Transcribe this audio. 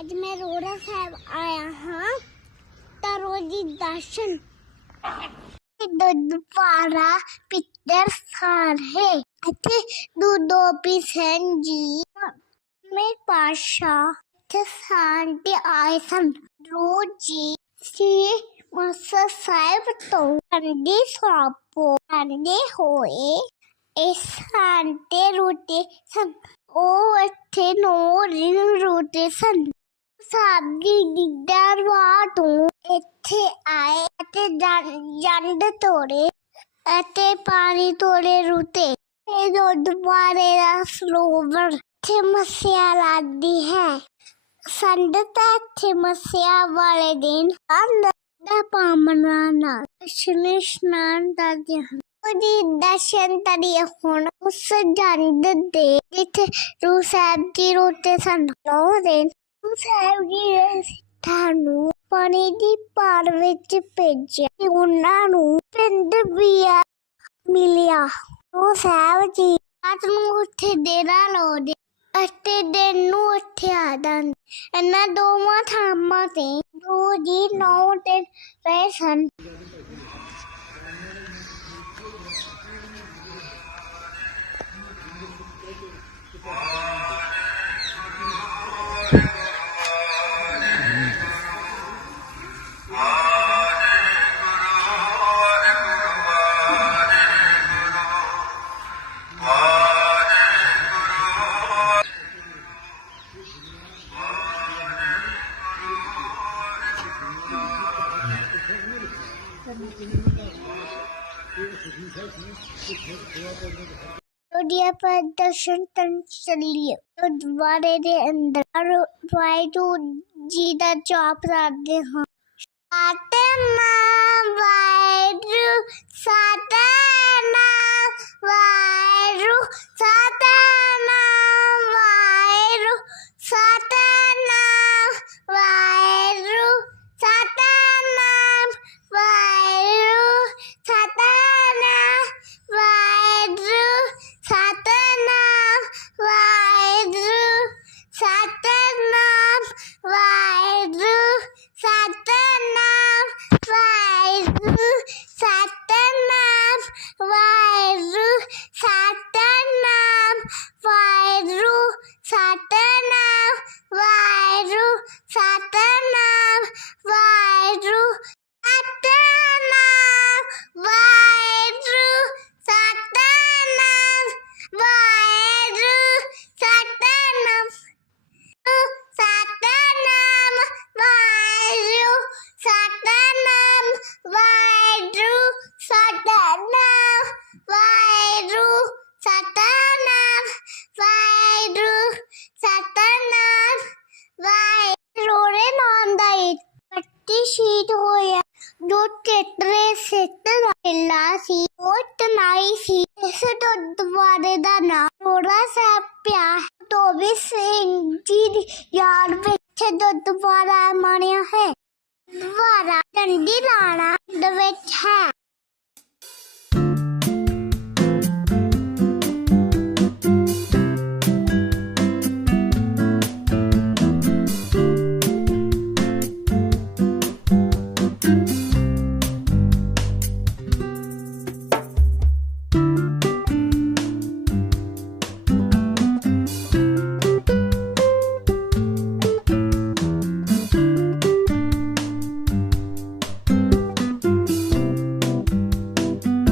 ਅੱਜ ਮੈਂ ਰੋੜਾ ਸਾਹਿਬ ਆਇਆ ਹਾਂ ਤਾਂ ਰੋਜੀ ਦਰਸ਼ਨ ਦੁੱਧ ਪਾਰਾ ਪਿੱਤਰ ਸਾਰ ਹੈ। ਅਤੇ ਦੁੱਧੋ ਪਿਸਨ ਜੀ। ਮੈਂ ਪਾਸ਼ਾ ਤੇ ਸਾਂਟੇ ਆਏ ਸਨ। ਰੋਜੀ ਸੀ ਮਸਾ ਸਾਹਿਬ ਤੋਂ ਅੰਦੇ ਸਾਪੋ ਅੰਦੇ ਹੋਏ। ਇਸ ਸਾਂਟੇ ਰੋਟੇ ਸਨ। ਉਹ ਇੱਥੇ ਨੋ ਰਿੰਗ ਰੋਟੇ ਸਨ। ਸਾਡੀ ਗਿੱਦਰਵਾ ਤੋਂ ਇੱਥੇ ਆਏ ਅਤੇ ਜੰਡ ਤੋੜੇ ਅਤੇ ਪਾਣੀ ਤੋੜੇ ਰੁਤੇ। ਇਹ ਦੁੱਧ ਦਾ ਸਰੋਵਰ ਇੱਥੇ ਮੱਸਿਆ ਲੱਗਦੀ ਹੈ। ਸੰਡ ਇੱਥੇ ਮੱਸਿਆ ਵਾਲੇ ਦਿਨ ਅੰਦਰ ਦਾ ਪਾਮਨਾ ਨਾਲ ਇਸ਼ਨੇ ਇਸ਼ਨਾਨ ਕਰਦੇ ਹਨ। ਉਹਦੀ ਦਰਸ਼ਨ ਤਰੀ ਹੁਣ ਉਸ ਜੰਡ ਦੇ ਜਿੱਥੇ ਰੂ ਸਾਹਿਬ ਦੀ ਰੋਟੇ ਸਨ। ਨੌ ਦਿਨ ਸਾਹਿਬ ਜੀ ਨੇ ਸਿੱਖਾਂ ਨੂੰ ਪਾਣੀ ਦੀ ਪਾਰ ਵਿੱਚ ਭੇਜਿਆ ਤੇ ਉਹਨਾਂ ਨੂੰ ਪਿੰਡ ਵੀ ਮਿਲਿਆ। ਉਹ ਸਾਹਿਬ ਜੀ ਰਾਤ ਨੂੰ ਉੱਥੇ ਡੇਰਾ ਲਾਉਂਦੇ ਅਤੇ ਦਿਨ ਨੂੰ ਉੱਥੇ ਆ ਜਾਂਦੇ। ਇਹਨਾਂ ਦੋਵਾਂ ਥਾਵਾਂ ਤੇ ਰੋਜ਼ ਹੀ ਨੌ ਦਿਨ ਰਹੇ ਸਨ। ਉਹਦੀਆਂ ਪਰ ਦਰਸ਼ਨ ਤਨ ਚੱਲੀਏ। ਉਹ ਦੇ ਅੰਦਰ ਵਾਹਿਗੁਰੂ ਜੀ ਦਾ ਜਾਪ ਕਰਦੇ ਹਾਂ। ਸਤਨਾਮ ਸਿੱਟ ਸੀ, ਉਹ ਤਨਾਈ ਸੀ। ਇਸ ਤੋਂ ਦਾ ਨਾਮ ਰੋੜਾ ਸਾਹਿਬ ਪਿਆ ਤੋਬੀ ਸਿੰਘ ਜੀ ਦੀ ਯਾਦ ਵਿੱਚ ਜੋ ਮਾਣਿਆ ਹੈ। ਦੁਆਰਾ ਡੰਡੀ ਲਾਣਾ ਦੇ ਵਿੱਚ ਹੈ।